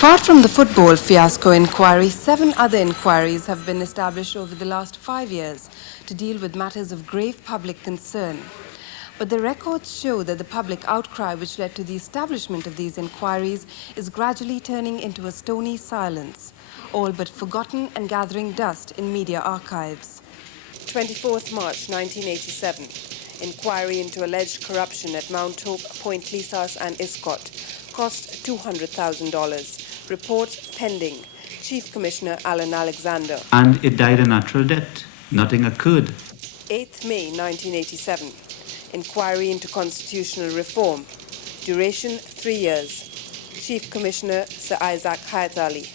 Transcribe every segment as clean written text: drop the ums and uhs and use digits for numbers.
Apart from the football fiasco inquiry, 7 other inquiries have been established over the last 5 years to deal with matters of grave public concern. But the records show that the public outcry which led to the establishment of these inquiries is gradually turning into a stony silence, all but forgotten and gathering dust in media archives. 24th March 1987. Inquiry into alleged corruption at Mount Hope, Point Lisas and Iscot. Cost $200,000. Report pending. Chief Commissioner Alan Alexander. And it died a natural death. Nothing occurred. 8th May 1987. Inquiry into constitutional reform. Duration 3 years. Chief Commissioner Sir Isaac Hayat Ali.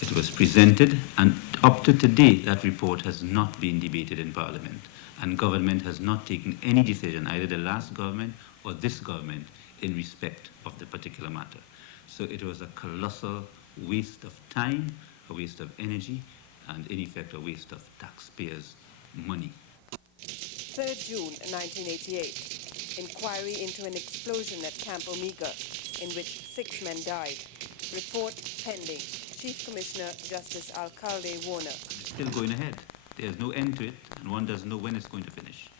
It was presented, and up to today, that report has not been debated in Parliament, and government has not taken any decision, either the last government or this government, in respect of the particular matter. So it was a colossal waste of time, a waste of energy, and in effect a waste of taxpayers' money. 3rd June 1988. Inquiry into an explosion at Camp Omega, in which 6 men died. Report pending. Chief Commissioner Justice Alcalde Warner. Still going ahead. There's no end to it, and one doesn't know when it's going to finish.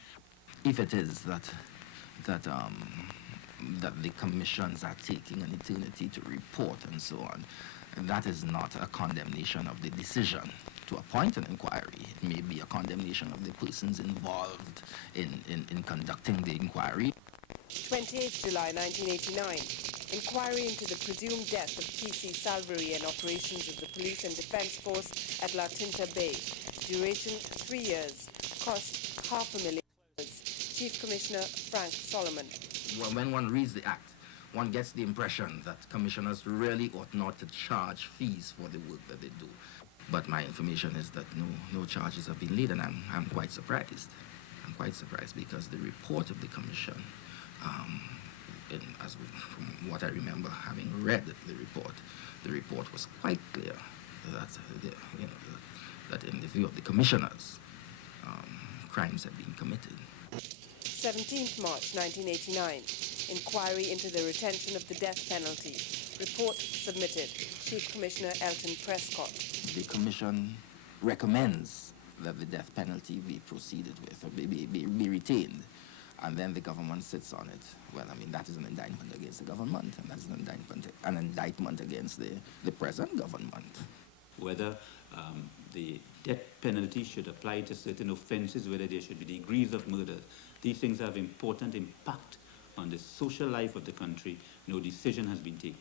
If it is that the commissions are taking an eternity to report and so on, that is not a condemnation of the decision to appoint an inquiry. It may be a condemnation of the persons involved in conducting the inquiry. 28 July 1989. Inquiry into the presumed death of PC Salvery and operations of the Police and Defence Force at La Tinta Bay. Duration 3 years. Cost $500,000. Chief Commissioner Frank Solomon. Well, when one reads the Act, one gets the impression that commissioners really ought not to charge fees for the work that they do. But my information is that no charges have been laid, and I'm quite surprised. I'm quite surprised because the report of the commission, from what I remember, having read the report was quite clear that in the view of the commissioners, crimes have been committed. 17th March 1989. Inquiry into the retention of the death penalty. Report submitted. Chief Commissioner Elton Prescott. The commission recommends that the death penalty be proceeded with, or be retained, and then the government sits on it. Well, I mean, that is an indictment against the government, and that's an indictment against the present government. Whether the death penalty should apply to certain offences, whether there should be degrees of murder, these things have important impact on the social life of the country. No decision has been taken.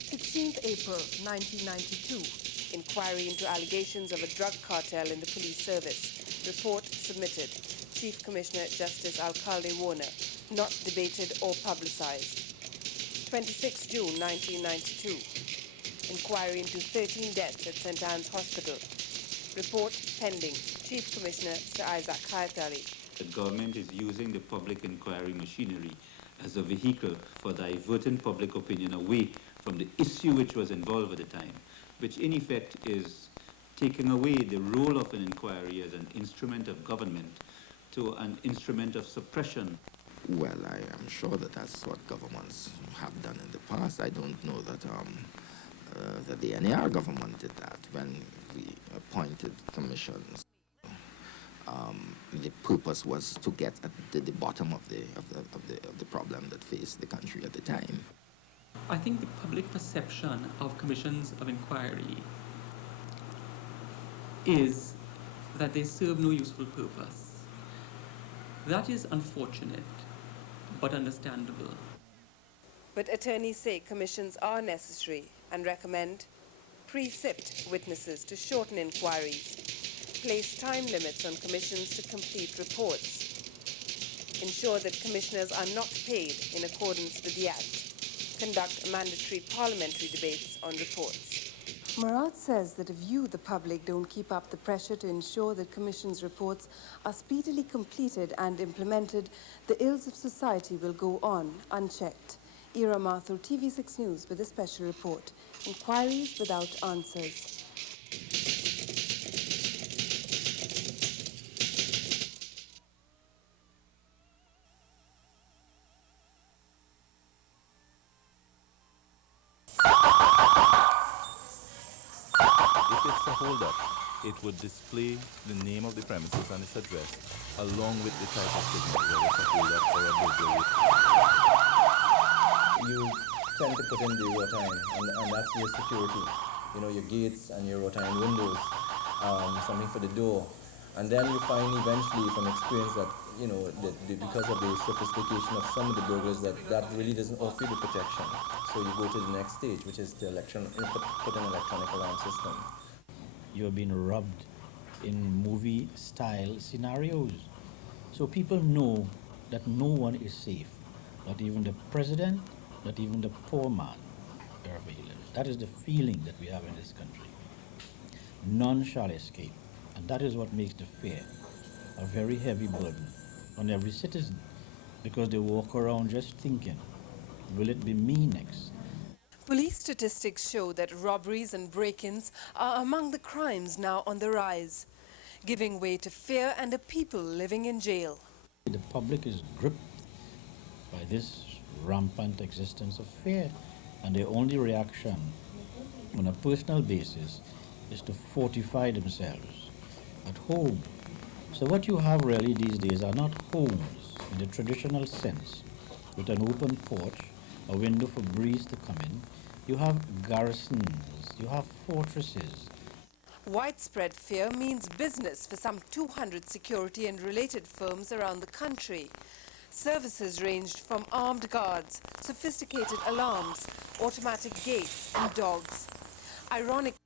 16th April 1992. Inquiry into allegations of a drug cartel in the police service. Report submitted. Chief Commissioner Justice Alcalde Warner. Not debated or publicized. 26 June 1992. Inquiry into 13 deaths at St. Anne's Hospital. Report pending. Chief Commissioner Sir Isaac Hayat Ali. The government is using the public inquiry machinery as a vehicle for diverting public opinion away from the issue which was involved at the time, which in effect is taking away the role of an inquiry as an instrument of government to an instrument of suppression. Well, I am sure that that's what governments have done in the past. I don't know that that the NAR government did that when we appointed commissions. The purpose was to get at the bottom of the problem that faced the country at the time. I think the public perception of commissions of inquiry is that they serve no useful purpose. That is unfortunate, but understandable. But attorneys say commissions are necessary and recommend pre-sipt witnesses to shorten inquiries, place time limits on commissions to complete reports, ensure that commissioners are not paid in accordance with the Act, conduct mandatory parliamentary debates on reports. Murad says that if you, the public, don't keep up the pressure to ensure that Commission's reports are speedily completed and implemented, the ills of society will go on unchecked. Ira Mathur, TV6 News with a special report. Inquiries without answers. it would display the name of the premises and its address along with the type of signal, whether it's a hold-up or a burglary. You tend to put in the raw time, and that's your security. You know, your gates and your raw time windows, something for the door. And then you find eventually from experience that, you know, because of the sophistication of some of the burglars, that really doesn't offer you the protection. So you go to the next stage, which is to put an electronic alarm system. You're being robbed in movie-style scenarios. So people know that no one is safe, not even the president, not even the poor man, wherever he lives. That is the feeling that we have in this country. None shall escape, and that is what makes the fear a very heavy burden on every citizen, because they walk around just thinking, will it be me next? Police statistics show that robberies and break-ins are among the crimes now on the rise, giving way to fear and a people living in jail. The public is gripped by this rampant existence of fear, and their only reaction on a personal basis is to fortify themselves at home. So what you have really these days are not homes in the traditional sense, with an open porch, a window for breeze to come in. You have garrisons, you have fortresses. Widespread fear means business for some 200 security and related firms around the country. Services ranged from armed guards, sophisticated alarms, automatic gates and dogs. Ironically,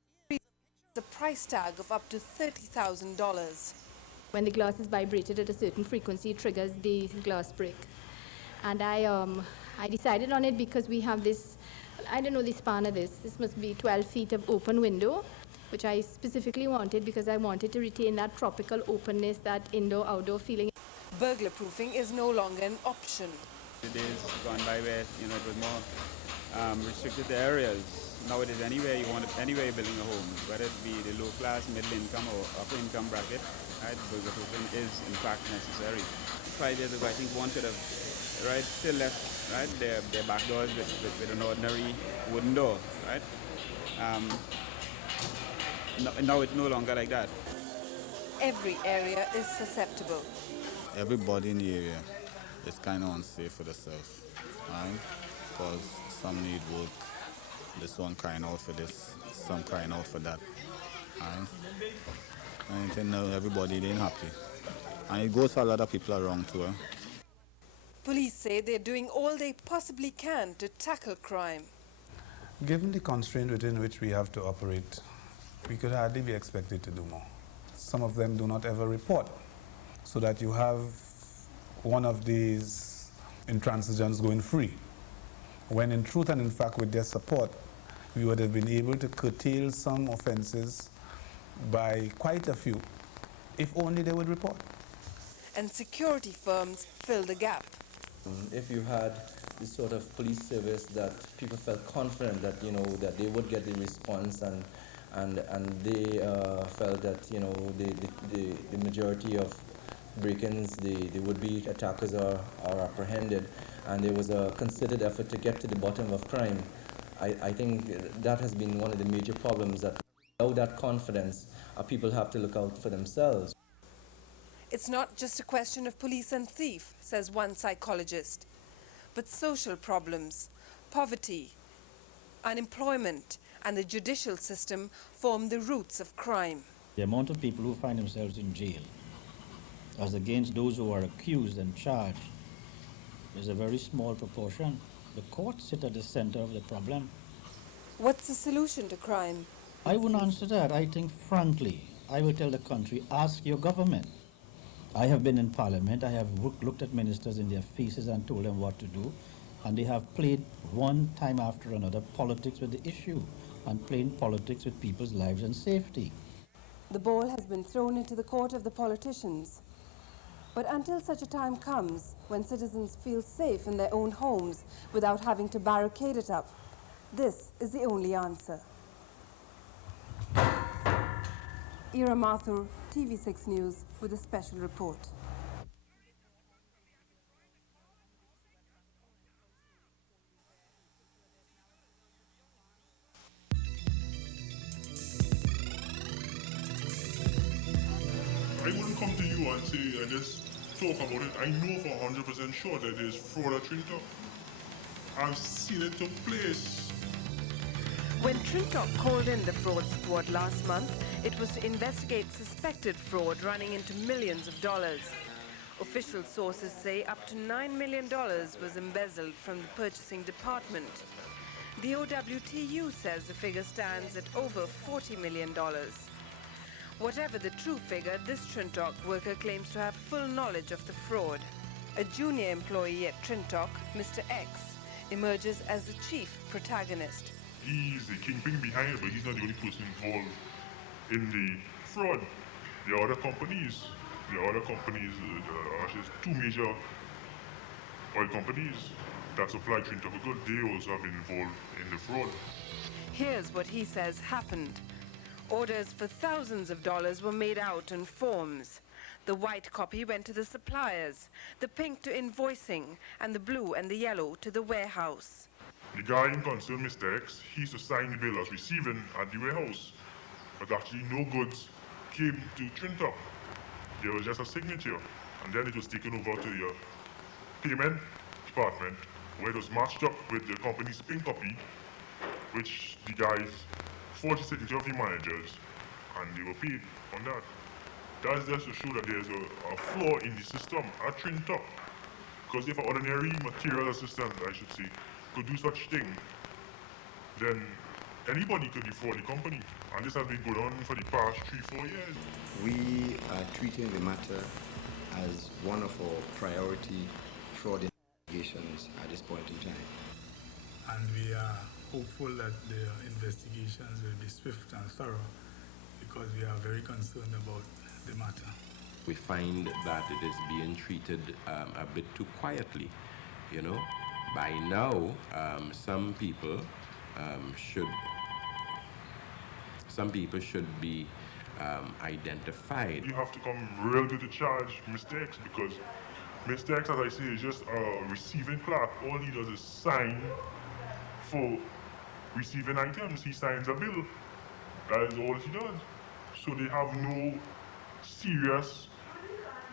the price tag of up to $30,000. When the glass is vibrated at a certain frequency, it triggers the glass break. And I decided on it because we have this, I don't know the span of this. This must be 12 feet of open window, which I specifically wanted because I wanted to retain that tropical openness, that indoor-outdoor feeling. Burglar proofing is no longer an option. The days gone by where it was more restricted to areas. Nowadays, anywhere you building a home, whether it be the low class, middle income, or upper income bracket, right, burglar proofing is in fact necessary. 5 years ago, I think one could have still left their back doors with an ordinary wooden door, right. Now it's no longer like that. Every area is susceptible. Everybody in the area is kind of unsafe for themselves, right? Because some need work, this one crying out for this, some crying out for that, right? And I think now everybody ain't happy. And it goes for a lot of people around too. Police say they're doing all they possibly can to tackle crime. Given the constraint within which we have to operate, we could hardly be expected to do more. Some of them do not ever report, so that you have one of these intransigents going free, when in truth and in fact with their support, we would have been able to curtail some offenses by quite a few, if only they would report. And security firms fill the gap. If you had this sort of police service that people felt confident that, you know, that they would get the response, and they felt that, you know, the majority of break-ins, the would-be attackers are apprehended, and there was a concerted effort to get to the bottom of crime. I think that has been one of the major problems, that without that confidence, people have to look out for themselves. It's not just a question of police and thief, says one psychologist, but social problems, poverty, unemployment, and the judicial system form the roots of crime. The amount of people who find themselves in jail, as against those who are accused and charged, is a very small proportion. The courts sit at the center of the problem. What's the solution to crime? I wouldn't answer that. I think, frankly, I will tell the country, ask your government. I have been in Parliament. I have looked at ministers in their faces and told them what to do, and they have played one time after another politics with the issue, and playing politics with people's lives and safety. The ball has been thrown into the court of the politicians. But until such a time comes when citizens feel safe in their own homes without having to barricade it up, this is the only answer. Ira Mathur, TV6 News, with a special report. say and just talk about it, I know for 100% sure that there's fraud at Trinidad. I've seen it take place. When Trinidad called in the fraud squad last month, it was to investigate suspected fraud running into millions of dollars. Official sources say up to $9 million was embezzled from the purchasing department. The OWTU says the figure stands at over $40 million. Whatever the true figure, this Trinidad worker claims to have full knowledge of the fraud. A junior employee at Trinidad, Mr. X, emerges as the chief protagonist. He's the kingpin behind it, but he's not the only person involved in the fraud. There are other companies. There's two major oil companies that supply Trinidad for good. They also have been involved in the fraud. Here's what he says happened. Orders for thousands of dollars were made out in forms. The white copy went to the suppliers, the pink to invoicing, and the blue and the yellow to the warehouse. The guy in concern, Mr. X, he used to sign the bill as receiving at the warehouse, but actually no goods came to Trinidad. There was just a signature, and then it was taken over to the payment department, where it was matched up with the company's pink copy, which the guys forged the signature of the managers, and they were paid on that. That's just to show that there's a flaw in the system at Trinidad. Because if an ordinary material assistant, I should say, could do such thing, then anybody could defraud the company. And this has been going on for the past 3-4 years. We are treating the matter as one of our priority fraud investigations at this point in time. And we are hopeful that the investigations will be swift and thorough because we are very concerned about the matter. We find that it is being treated a bit too quietly, you know. By now, some people should be identified. You have to come real to the charge, Mr. X, because Mr. X, as I say, is just a receiving clerk. All he does is sign for receiving items. He signs a bill. That is all he does. So they have no serious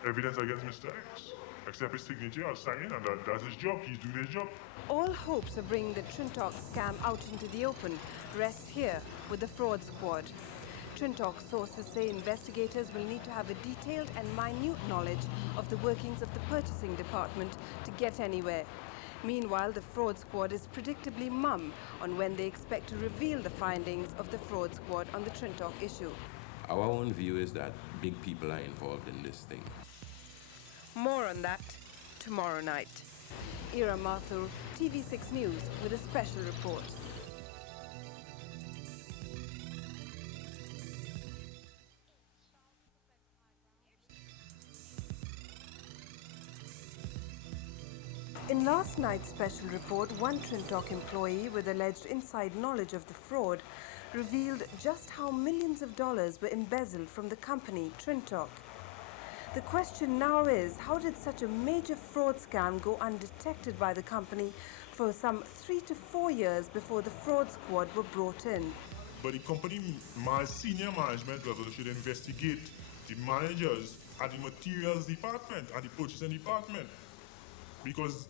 evidence against Mr. X, except his signature as signing, and that's his job. He's doing his job. All hopes of bringing the Trinidad scam out into the open rest here with the fraud squad. Trinidad sources say investigators will need to have a detailed and minute knowledge of the workings of the purchasing department to get anywhere. Meanwhile, the fraud squad is predictably mum on when they expect to reveal the findings of the fraud squad on the Trinidad issue. Our own view is that big people are involved in this thing. More on that tomorrow night. Ira Mathur, TV6 News with a special report. In last night's special report, one Trinidad employee with alleged inside knowledge of the fraud revealed just how millions of dollars were embezzled from the company, Trinidad. The question now is, how did such a major fraud scam go undetected by the company for some 3 to 4 years before the fraud squad were brought in? But the company senior management level should investigate the managers at the materials department, at the purchasing department. Because,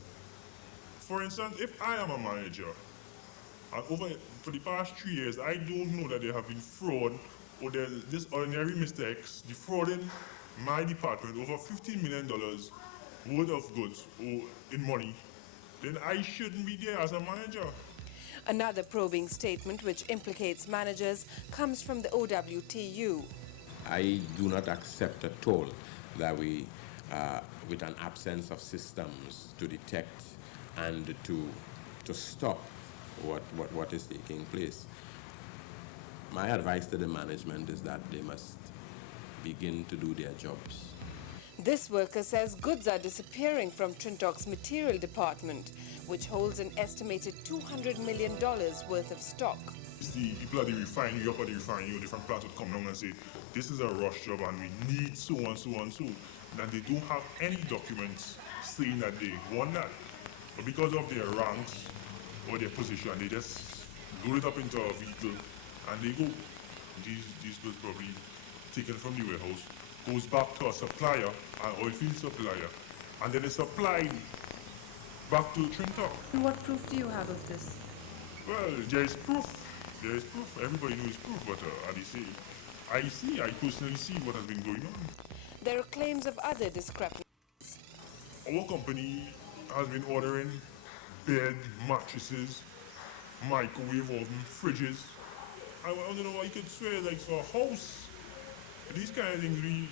for instance, if I am a manager, and for the past 3 years, I don't know that there have been fraud or there's this ordinary mistakes defrauding my department over $15 million worth of goods or in money, then I shouldn't be there as a manager. Another probing statement which implicates managers comes from the OWTU. I do not accept at all that we, with an absence of systems to detect and to stop what is taking place. My advice to the management is that they must begin to do their jobs. This worker says goods are disappearing from Trinidad's material department, which holds an estimated $200 million worth of stock. The people at the refinery, up at the refinery, different plants would come down and say, this is a rush job and we need so and so and so. And they don't have any documents saying that they want that. But because of their ranks or their position, they just load it up into a vehicle and they go. These goods probably taken from the warehouse goes back to a supplier, an oil field supplier, and then it's supplied back to Trinidad. And what proof do you have of this? Well, there is proof. There is proof. Everybody knows proof, but I personally see what has been going on. There are claims of other discrepancies. Our company has been ordering bed, mattresses, microwave oven, fridges. I don't know why you could swear like for a house. These kind of things,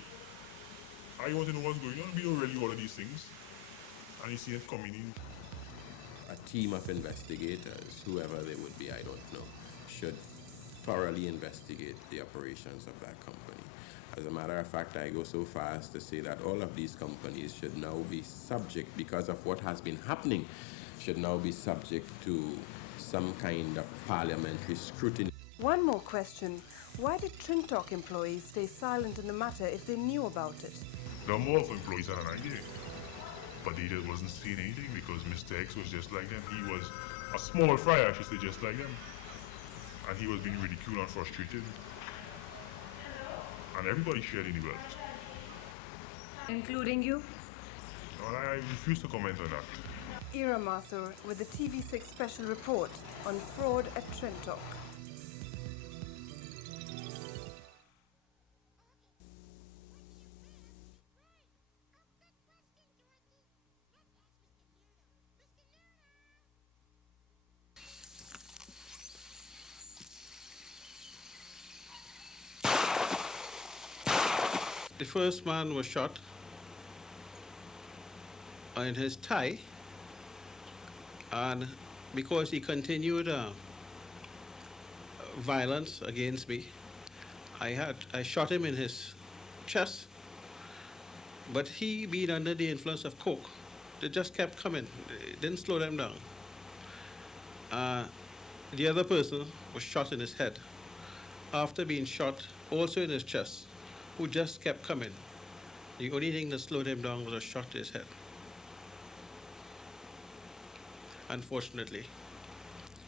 I want to know what's going on. We don't really order these things. And you see it coming in. A team of investigators, whoever they would be, I don't know, should thoroughly investigate the operations of that company. As a matter of fact, I go so far as to say that all of these companies should now be subject, because of what has been happening, should now be subject to some kind of parliamentary scrutiny. One more question. Why did Trintalk employees stay silent in the matter if they knew about it? There are more of employees had an idea. But they just wasn't saying anything because Mr. X was just like them. He was a small fry, I should say, just like them. And he was being ridiculed and frustrated. And everybody shared in the wealth. Including you? Well, I refuse to comment on that. Ira Mathur with the TV6 Special Report on fraud at Trintalk. The first man was shot in his thigh, and because he continued violence against me, I shot him in his chest, but he, being under the influence of coke, they just kept coming. It didn't slow them down. The other person was shot in his head after being shot also in his chest, who just kept coming. The only thing that slowed him down was a shot to his head. Unfortunately,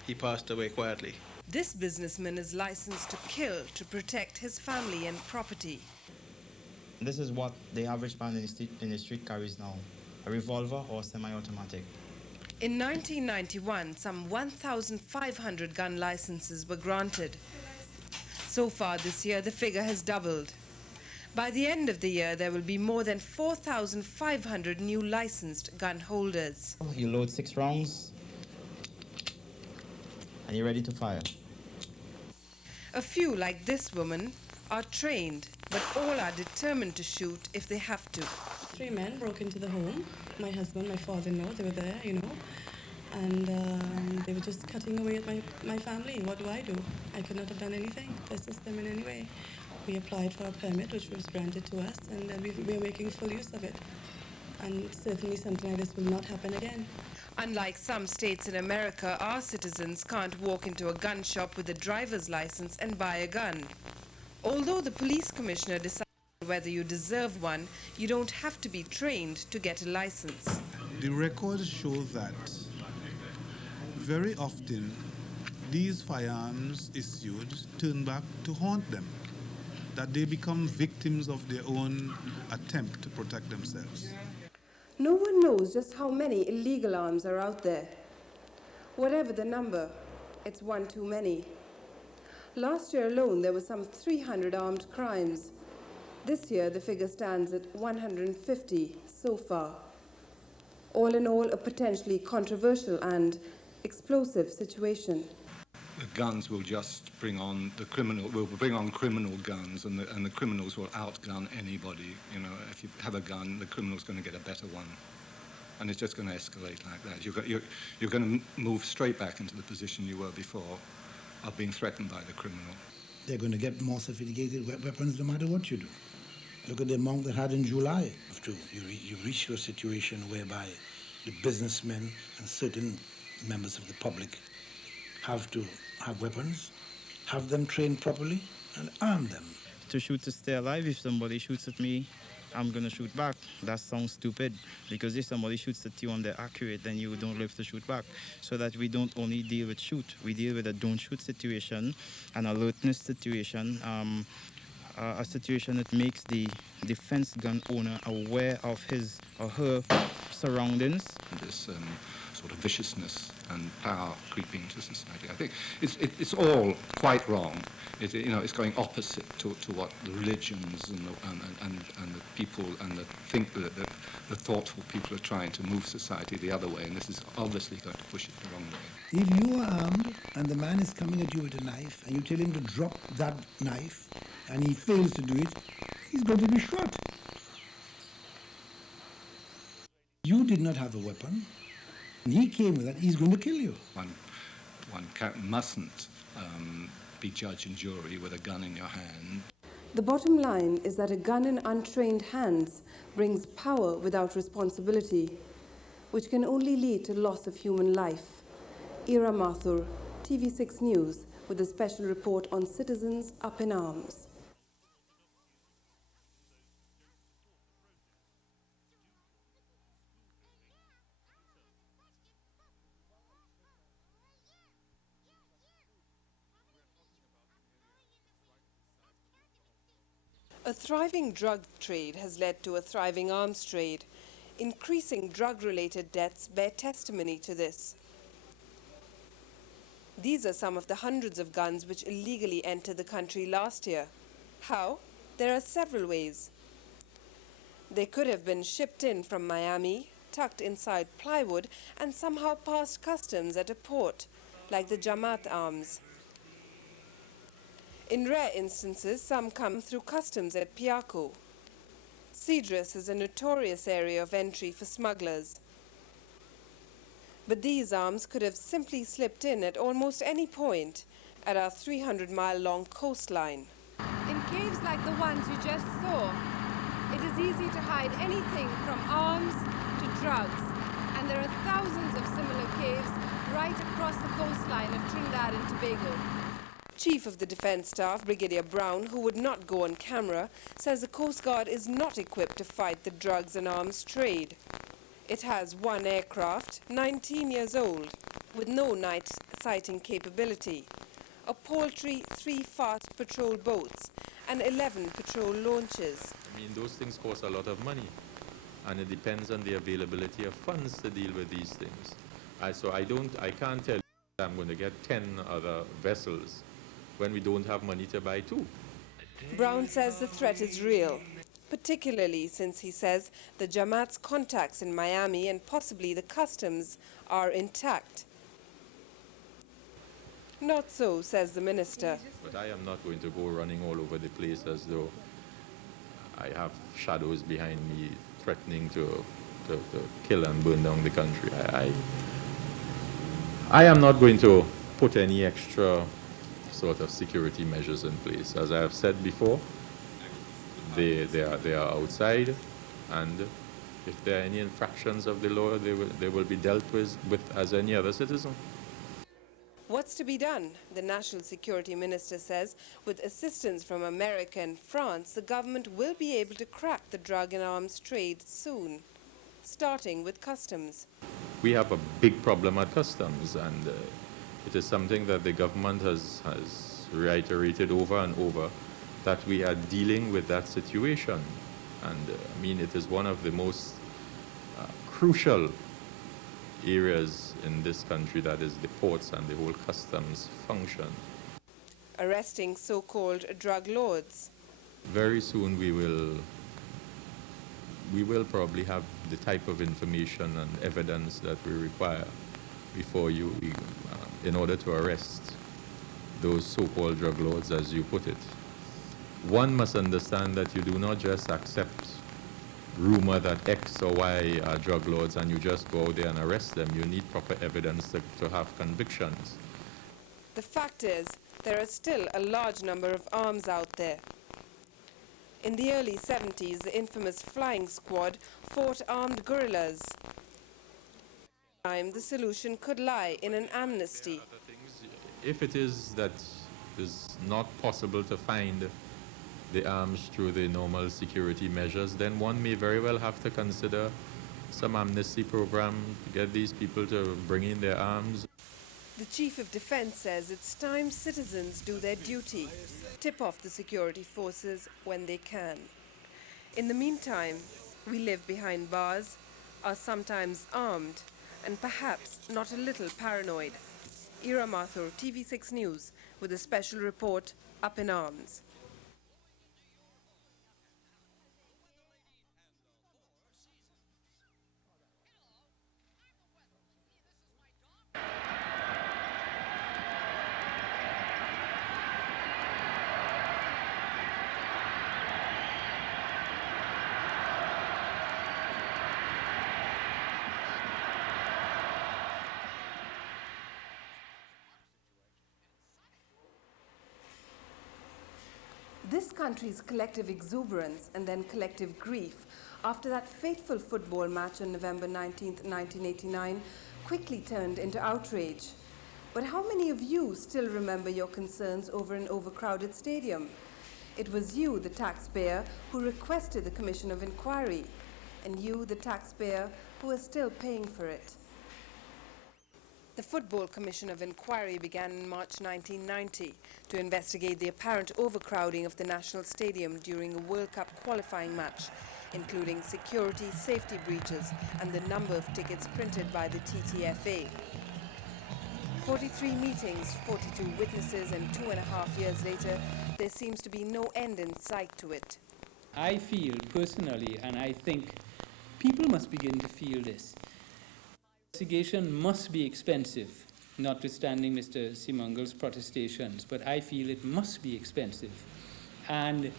he passed away quietly. This businessman is licensed to kill to protect his family and property. This is what the average man in the street carries now, a revolver or semi-automatic. In 1991, some 1,500 gun licenses were granted. So far this year, the figure has doubled. By the end of the year, there will be more than 4,500 new licensed gun holders. You load 6 rounds, and you're ready to fire. A few, like this woman, are trained, but all are determined to shoot if they have to. 3 men broke into the home. My husband, my father-in-law, they were there, and they were just cutting away at my family. What do? I could not have done anything to assist them in any way. We applied for a permit, which was granted to us, and we're making full use of it. And certainly something like this will not happen again. Unlike some states in America, our citizens can't walk into a gun shop with a driver's license and buy a gun. Although the police commissioner decides whether you deserve one, you don't have to be trained to get a license. The records show that very often these firearms issued turn back to haunt them, that they become victims of their own attempt to protect themselves. No one knows just how many illegal arms are out there. Whatever the number, it's one too many. Last year alone, there were some 300 armed crimes. This year, the figure stands at 150 so far. All in all, a potentially controversial and explosive situation. The guns will just bring on criminal guns, and the criminals will outgun anybody. If you have a gun, the criminal's going to get a better one, and it's just going to escalate like that. You're going to move straight back into the position you were before, of being threatened by the criminal. They're going to get more sophisticated weapons no matter what you do. Look at the amount they had in July. You reach to a situation whereby the businessmen and certain members of the public have to have weapons, have them trained properly, and arm them. To shoot to stay alive, if somebody shoots at me, I'm going to shoot back. That sounds stupid, because if somebody shoots at you and they're accurate, then you don't live to shoot back. So that we don't only deal with shoot, we deal with a don't shoot situation, an alertness situation, a situation that makes the defense gun owner aware of his or her surroundings. This sort of viciousness and power creeping to society. I think it's all quite wrong. It's going opposite to what the religions and the people and the thoughtful people are trying to move society the other way, and this is obviously going to push it the wrong way. If you are armed and the man is coming at you with a knife and you tell him to drop that knife and he fails to do it, he's going to be shot. You did not have a weapon, and he came with that, he's going to kill you. One mustn't be judge and jury with a gun in your hand. The bottom line is that a gun in untrained hands brings power without responsibility, which can only lead to loss of human life. Ira Mathur, TV6 News, with a special report on citizens up in arms. A thriving drug trade has led to a thriving arms trade. Increasing drug-related deaths bear testimony to this. These are some of the hundreds of guns which illegally entered the country last year. How? There are several ways. They could have been shipped in from Miami, tucked inside plywood, and somehow passed customs at a port, like the Jamaat arms. In rare instances, some come through customs at Piaco. Cedrus is a notorious area of entry for smugglers. But these arms could have simply slipped in at almost any point at our 300-mile-long coastline. In caves like the ones you just saw, it is easy to hide anything from arms to drugs, and there are thousands of similar caves right across the coastline of Trinidad and Tobago. Chief of the Defence Staff, Brigadier Brown, who would not go on camera, says the Coast Guard is not equipped to fight the drugs and arms trade. It has one aircraft, 19 years old, with no night sighting capability, a paltry 3 fast patrol boats, and 11 patrol launches. I mean, those things cost a lot of money, and it depends on the availability of funds to deal with these things. So I can't tell you that I'm going to get 10 other vessels when we don't have money to buy 2. Brown says the threat is real, particularly since he says the Jamaat's contacts in Miami and possibly the customs are intact. Not so, says the minister. But I am not going to go running all over the place as though I have shadows behind me threatening to kill and burn down the country. I am not going to put any extra sort of security measures in place. As I have said before, they are outside, and if there are any infractions of the law, they will be dealt with as any other citizen. What's to be done? The National Security Minister says with assistance from America and France, the government will be able to crack the drug and arms trade soon, starting with customs. We have a big problem at customs, and it is something that the government has reiterated over and over, that we are dealing with that situation. And I mean, it is one of the most crucial areas in this country, that is the ports and the whole customs function. Arresting so-called drug lords. Very soon we will probably have the type of information and evidence that we require before in order to arrest those so-called drug lords, as you put it. One must understand that you do not just accept rumor that X or Y are drug lords and you just go out there and arrest them. You need proper evidence to have convictions. The fact is, there are still a large number of arms out there. In the early 70s, the infamous Flying Squad fought armed guerrillas. The solution could lie in an amnesty. If it is that it is not possible to find the arms through the normal security measures, then one may very well have to consider some amnesty program to get these people to bring in their arms. The Chief of Defence says it's time citizens do their duty, tip off the security forces when they can. In the meantime, we live behind bars, are sometimes armed, and perhaps not a little paranoid. Ira Mathur, TV6 News, with a special report, Up in Arms. This country's collective exuberance and then collective grief after that fateful football match on November 19th, 1989 quickly turned into outrage. But how many of you still remember your concerns over an overcrowded stadium? It was you, the taxpayer, who requested the Commission of Inquiry, and you, the taxpayer, who are still paying for it. The Football Commission of Inquiry began in March 1990 to investigate the apparent overcrowding of the National Stadium during a World Cup qualifying match, including security, safety breaches, and the number of tickets printed by the TTFA. 43 meetings, 42 witnesses, and 2.5 years later, there seems to be no end in sight to it. I feel personally, and I think people must begin to feel this, investigation must be expensive, notwithstanding Mr. Simangal's protestations, but I feel it must be expensive, and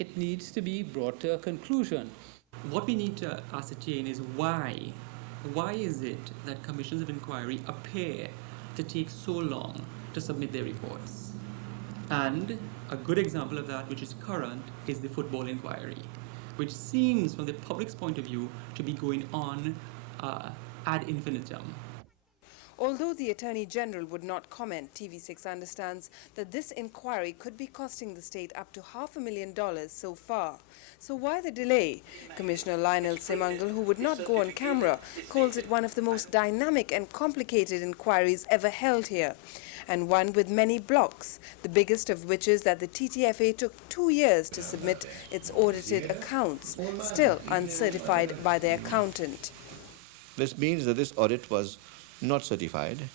it needs to be brought to a conclusion. What we need to ascertain is why. Why is it that commissions of inquiry appear to take so long to submit their reports? And a good example of that, which is current, is the football inquiry, which seems, from the public's point of view, to be going on ad infinitum. Although the Attorney General would not comment, TV6 understands that this inquiry could be costing the state up to $500,000 so far. So why the delay? Commissioner Lionel Simangal, who would not go on camera, calls it one of the most dynamic and complicated inquiries ever held here, and one with many blocks, the biggest of which is that the TTFA took 2 years to submit its audited accounts, still uncertified by their accountant. This means that this audit was not certified.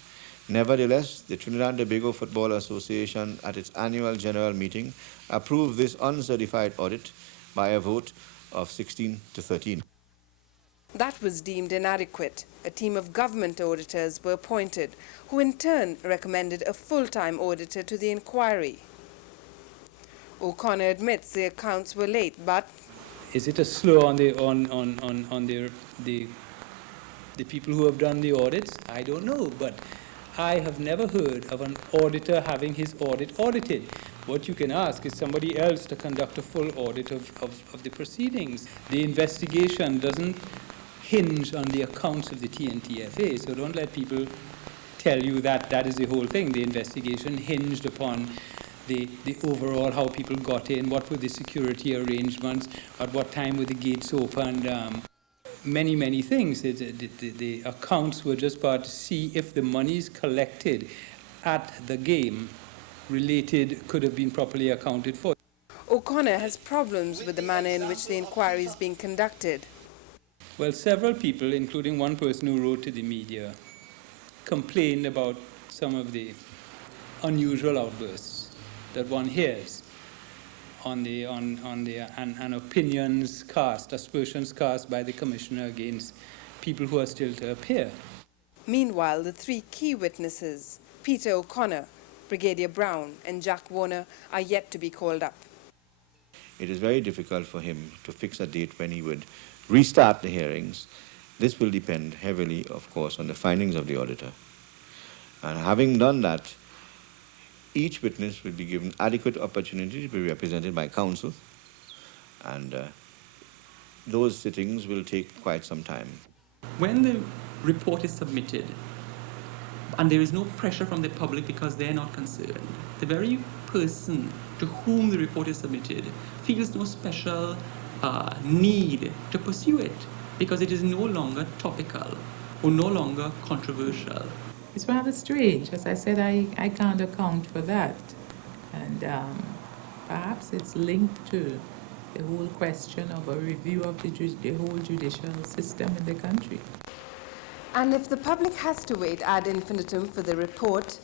Nevertheless, the Trinidad and Tobago Football Association at its annual general meeting approved this uncertified audit by a vote of 16 to 13. That was deemed inadequate. A team of government auditors were appointed, who in turn recommended a full-time auditor to the inquiry. O'Connor admits the accounts were late, but... Is it a slow on the people who have done the audits? I don't know, but I have never heard of an auditor having his audit audited. What you can ask is somebody else to conduct a full audit of the proceedings. The investigation doesn't hinge on the accounts of the TNTFA, so don't let people tell you that that is the whole thing. The investigation hinged upon the overall, how people got in, what were the security arrangements, at what time were the gates opened, many things. The accounts were just part to see if the monies collected at the game could have been properly accounted for. O'Connor has problems with the manner in which the inquiry is being conducted. Well, several people, including one person who wrote to the media, complained about some of the unusual outbursts that one hears and opinions cast, aspersions cast by the commissioner against people who are still to appear. Meanwhile, the three key witnesses, Peter O'Connor, Brigadier Brown, and Jack Warner, are yet to be called up. It is very difficult for him to fix a date when he would restart the hearings. This will depend heavily, of course, on the findings of the auditor. And having done that, each witness will be given adequate opportunity to be represented by counsel, and those sittings will take quite some time. When the report is submitted, and there is no pressure from the public because they're not concerned, the very person to whom the report is submitted feels no special need to pursue it because it is no longer topical or no longer controversial. It's rather strange. As I said, I can't account for that. And perhaps it's linked to the whole question of a review of the whole judicial system in the country. And if the public has to wait ad infinitum for the report,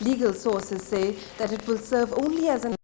legal sources say that it will serve only as an